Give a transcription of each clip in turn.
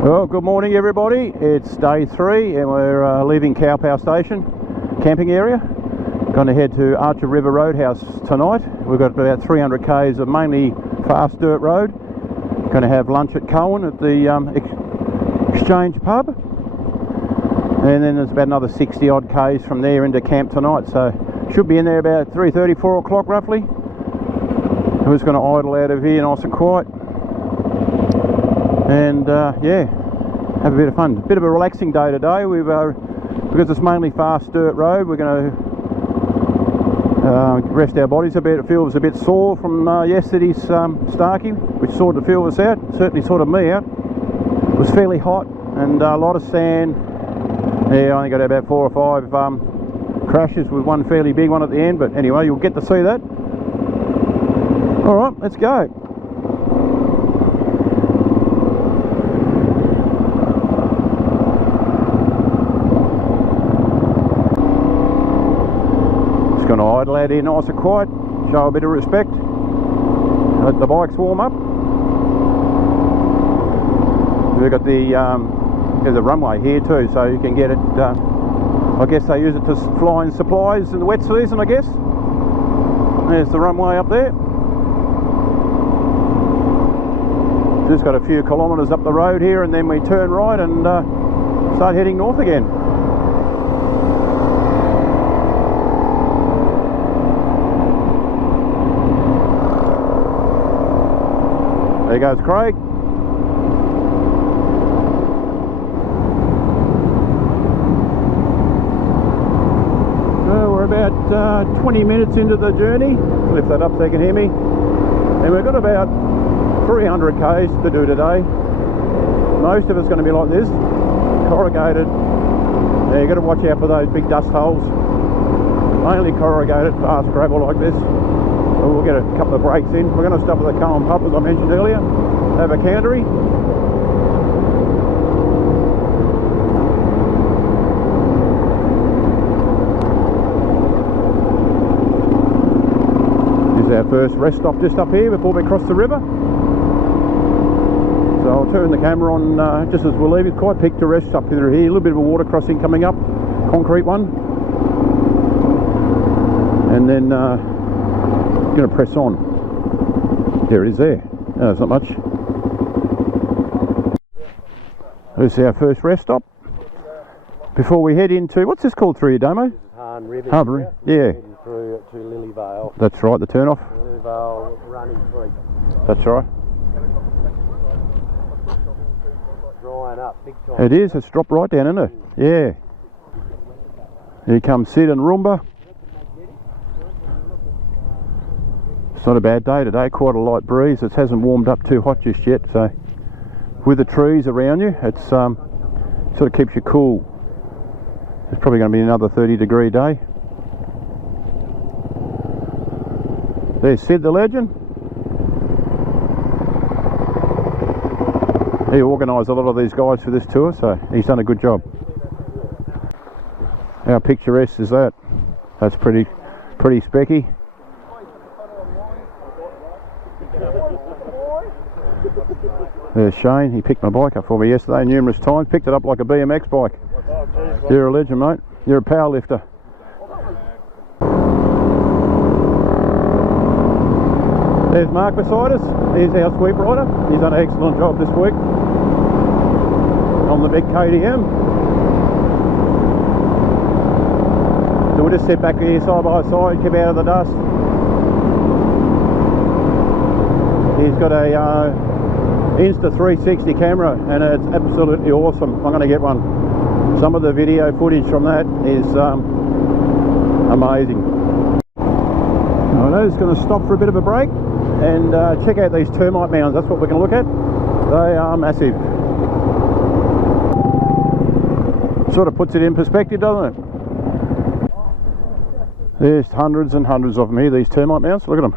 Well, good morning everybody. It's day 3 and we're leaving Cow Power Station camping area. Going to head to Archer River Roadhouse tonight. We've got about 300 k's of mainly fast dirt road. Going to have lunch at Coen at the Exchange pub, and then there's about another 60 odd k's from there into camp tonight, so should be in there about 3:30, 4 o'clock roughly. I'm just going to idle out of here nice and quiet and yeah, have a bit of fun. A bit of a relaxing day today. We've because it's mainly fast dirt road, we're going to rest our bodies a bit. It feels a bit sore from yesterday's Starkey, which sorted the feel of us out, certainly sorted me out. It was fairly hot and a lot of sand. Yeah, I only got about 4 or 5 crashes with one fairly big one at the end, but anyway, you'll get to see that. Alright, let's go. Going to idle out here nice and quiet, show a bit of respect, let the bikes warm up. We've got the runway here too, so you can get it, I guess they use it to fly in supplies in the wet season, I guess. There's the runway up there. Just got a few kilometres up the road here and then we turn right and start heading north again. There goes Craig. So we're about 20 minutes into the journey. Lift that up so you can hear me. And we've got about 300 k's to do today. Most of it's going to be like this, corrugated. Yeah, you've got to watch out for those big dust holes. Mainly corrugated, fast gravel like this. We'll get a couple of breaks in. We're going to stop at the Coen pub, as I mentioned earlier, have a cantery. This is our first rest stop just up here before we cross the river. So I'll turn the camera on just as we're leaving. It's quite picturesque up here. A little bit of a water crossing coming up, concrete one. And then going to press on. There it is there. No, it's not much. This is our first rest stop before we head into, what's this called through here, Damo? Harn River. Harbour, yeah. Heading through to Lilyvale. That's right, the turn off. Lilyvale running creek. That's right. Drying up big time. It is, it's dropped right down, isn't it? Yeah. Here comes Sid and Roomba. It's not a bad day today, quite a light breeze. It hasn't warmed up too hot just yet, so with the trees around you, it's sort of keeps you cool. It's probably going to be another 30-degree day. There's Sid the legend. He organised a lot of these guys for this tour, so he's done a good job. How picturesque is that? That's pretty specky. There's Shane. He picked my bike up for me yesterday numerous times. Picked it up like a BMX bike. You're a legend, mate. You're a power lifter. There's Mark beside us. He's our sweep rider. He's done an excellent job this week on the big KTM. So we'll just sit back here side by side, keep out of the dust. He's got a Insta360 camera and it's absolutely awesome. I'm going to get one. Some of the video footage from that is amazing. I'm just going to stop for a bit of a break and check out these termite mounds. That's what we're going to look at. They are massive. Sort of puts it in perspective, doesn't it? There's hundreds and hundreds of them here, these termite mounds. Look at them.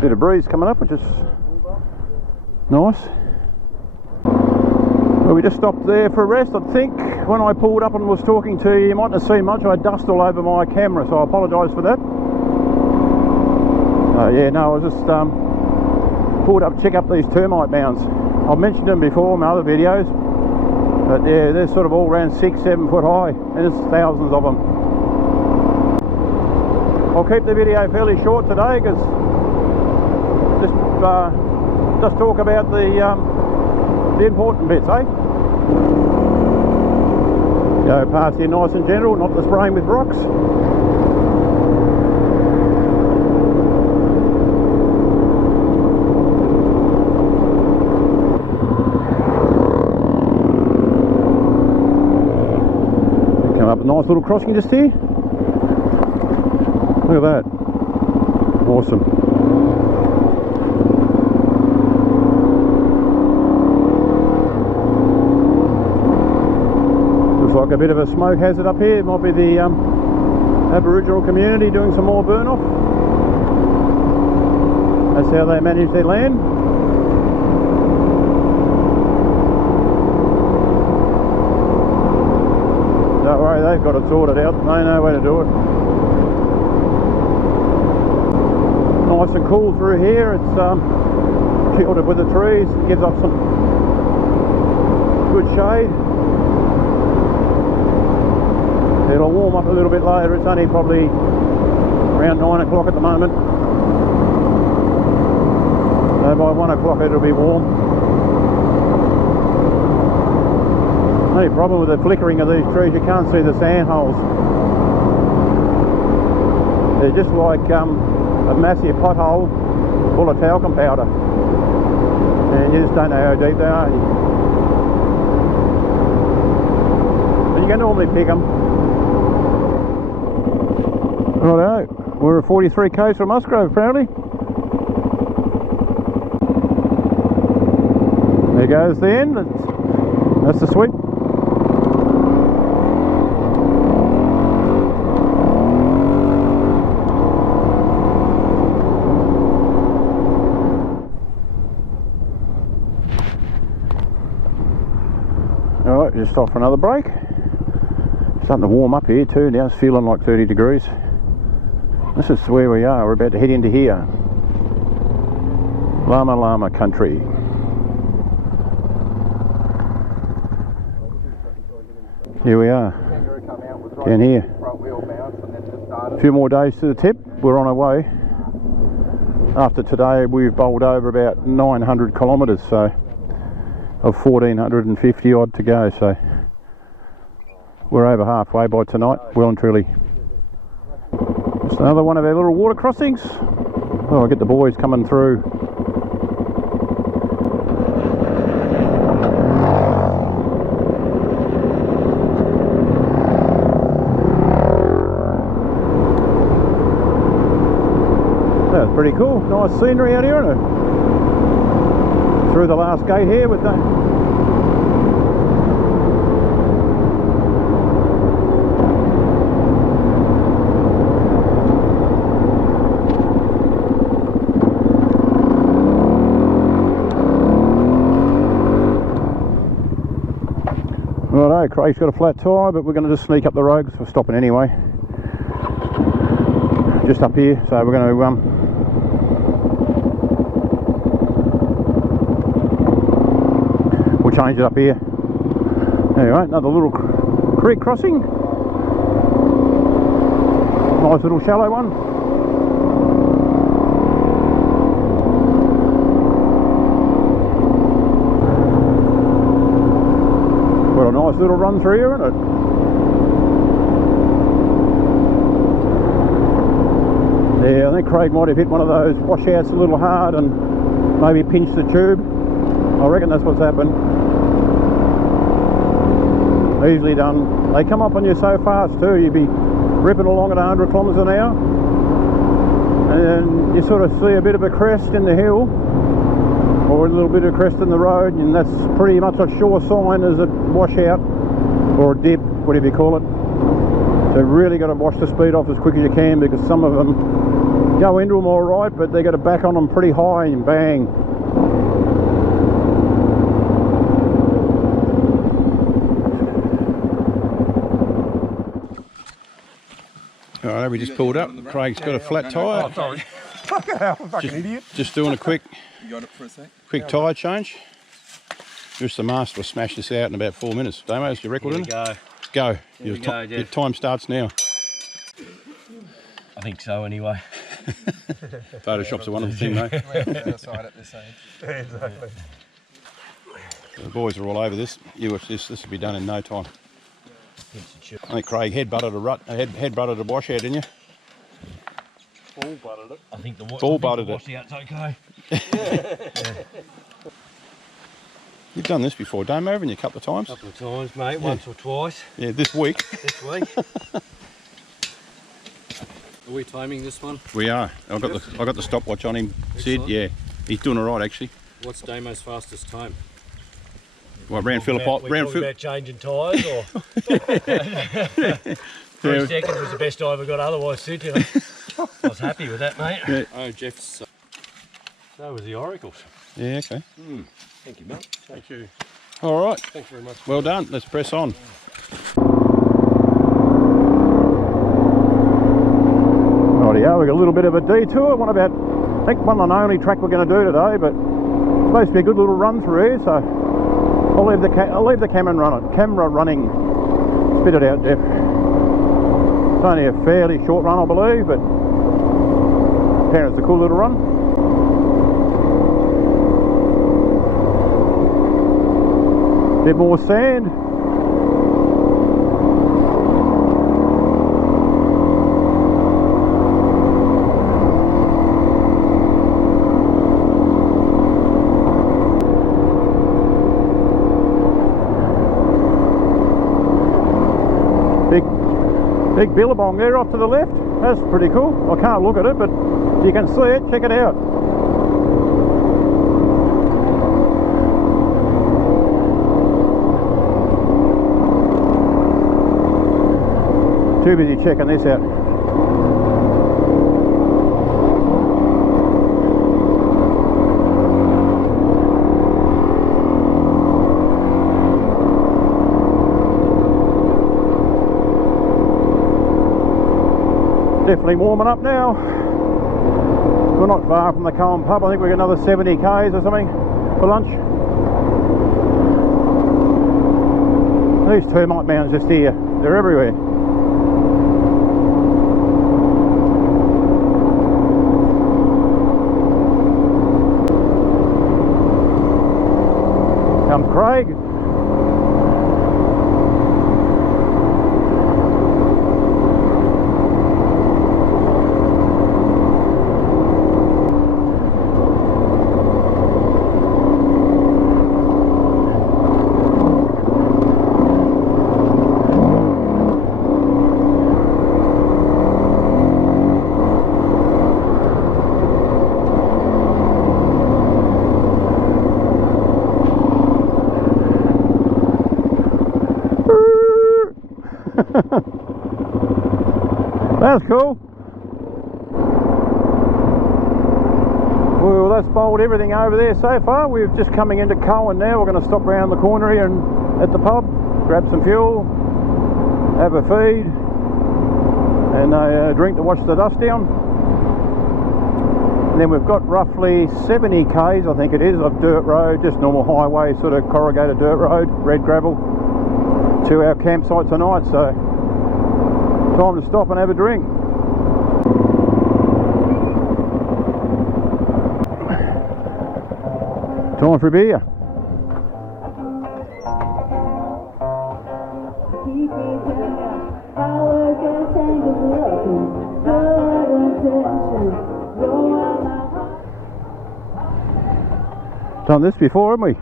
Bit of breeze coming up, which is nice. Well, we just stopped there for a rest. I think when I pulled up and was talking to you, you mightn't have seen much. I had dust all over my camera, so I apologise for that. Yeah, no, I was just pulled up to check up these termite mounds. I've mentioned them before in my other videos, but yeah, they're sort of all around 6-7 foot high, and there's thousands of them. I'll keep the video fairly short today because just talk about the important bits, eh? Go past here nice and gentle, not to spraying with rocks. Come up a nice little crossing just here. Look at that. Awesome. Like a bit of a smoke hazard up here. It might be the Aboriginal community doing some more burn off. That's how they manage their land. Don't worry, they've got it sorted out. They know where to do it. Nice and cool through here. It's shielded with the trees. It gives off some good shade. It'll warm up a little bit later. It's only probably around 9 o'clock at the moment. So by 1 o'clock it'll be warm. Only problem with the flickering of these trees, you can't see the sand holes. They're just like a massive pothole full of talcum powder. And you just don't know how deep they are. But you can normally pick them. Righto, we're at 43 k's from Musgrove apparently. There goes the end, that's the sweep. Alright, just off for another break. Starting to warm up here too, now it's feeling like 30 degrees. This is where we are. We're about to head into here. Llama country. Here we are. Down here. A few more days to the tip. We're on our way. After today we've bowled over about 900 kilometres, so of 1450 odd to go, so we're over halfway by tonight, well and truly. Just another one of our little water crossings. Oh, I'll get the boys coming through. That's pretty cool. Nice scenery out here, isn't it? Through the last gate here with that. Righto, Craig's got a flat tyre, but we're going to just sneak up the road because we're stopping anyway. Just up here, so we're going to we'll change it up here. Anyway, another little creek crossing. Nice little shallow one. What a nice little run through here, isn't it? Yeah, I think Craig might have hit one of those washouts a little hard and maybe pinched the tube. I reckon that's what's happened. Easily done. They come up on you so fast too, you'd be ripping along at 100 kilometres an hour and then you sort of see a bit of a crest in the hill or a little bit of crest in the road, and that's pretty much a sure sign as a washout or a dip, whatever you call it. So really got to watch the speed off as quick as you can, because some of them go into them all right, but they got to back on them pretty high and bang. Alright, we just pulled up. Craig's got a flat tyre. Oh, sorry. Fucking idiot. Just doing a quick You got it for a sec? quick tyre change. Just the master will smash this out in about 4 minutes. Damo, is your record in it? Go. Go. we go, Your Jeff. time starts now. I think so anyway. Photoshop's a wonderful thing, mate. Side at this age. Exactly. The boys are all over this. You watch this. This will be done in no time. I think Craig head-butted a washout, didn't you? All butted it. I think the All butted it. washout's okay. You've done this before, Damo, haven't you, a couple of times? A couple of times, mate. Once or twice Yeah, this week. this week. Are we timing this one? We are. I got the stopwatch on him, Sid. Excellent. Yeah, he's doing all right actually. What's Damo's fastest time? What, round Phillip? Round Phillip. About changing tyres or? 3 seconds was the best I ever got. Otherwise, Sid, you know. I was happy with that, mate. Yeah. Oh, Jeff's. So was the Oracles. Yeah, okay. Thank you, mate. Thank you. All right. Thanks very much. Well done. Let's press on. Rightio, we've got a little bit of a detour. I think one and only track we're going to do today, but it's supposed to be a good little run through here, so I'll leave the camera running. Spit it out, Jeff. It's only a fairly short run, I believe, but apparently it's a cool little run. Bit more sand. Big billabong there off to the left. That's pretty cool. I can't look at it, but you can see it. Check it out. Too busy checking this out. Definitely warming up now. We're not far from the Coen pub. I think we've got another 70 k's or something for lunch. These termite mounds just here, they're everywhere. Comes Craig. That's cool. Well, that's bowled everything over there so far. We're just coming into Coen now. We're going to stop around the corner here and at the pub, grab some fuel, have a feed, and a drink to wash the dust down. And then we've got roughly 70 k's, I think it is, of dirt road, just normal highway, sort of corrugated dirt road, red gravel, to our campsite tonight. So time to stop and have a drink. Time for a beer. Done this before, haven't we?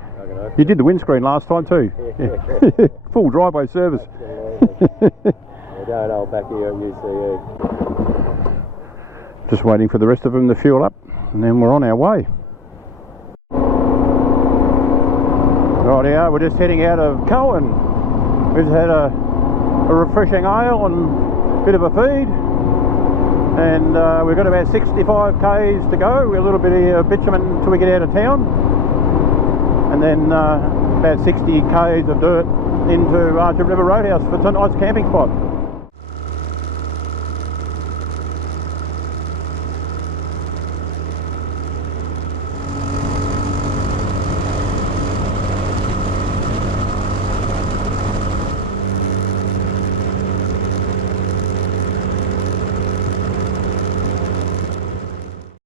You did the windscreen last time too. Yeah. Full driveway service. Going old back here at UCE. Just waiting for the rest of them to fuel up, and then we're on our way. Rightio, we're just heading out of Coen. We've had a refreshing ale and a bit of a feed, and we've got about 65 k's to go. We're a little bit of bitumen until we get out of town, and then about 60 k's of dirt into Archer River Roadhouse for tonight's camping spot.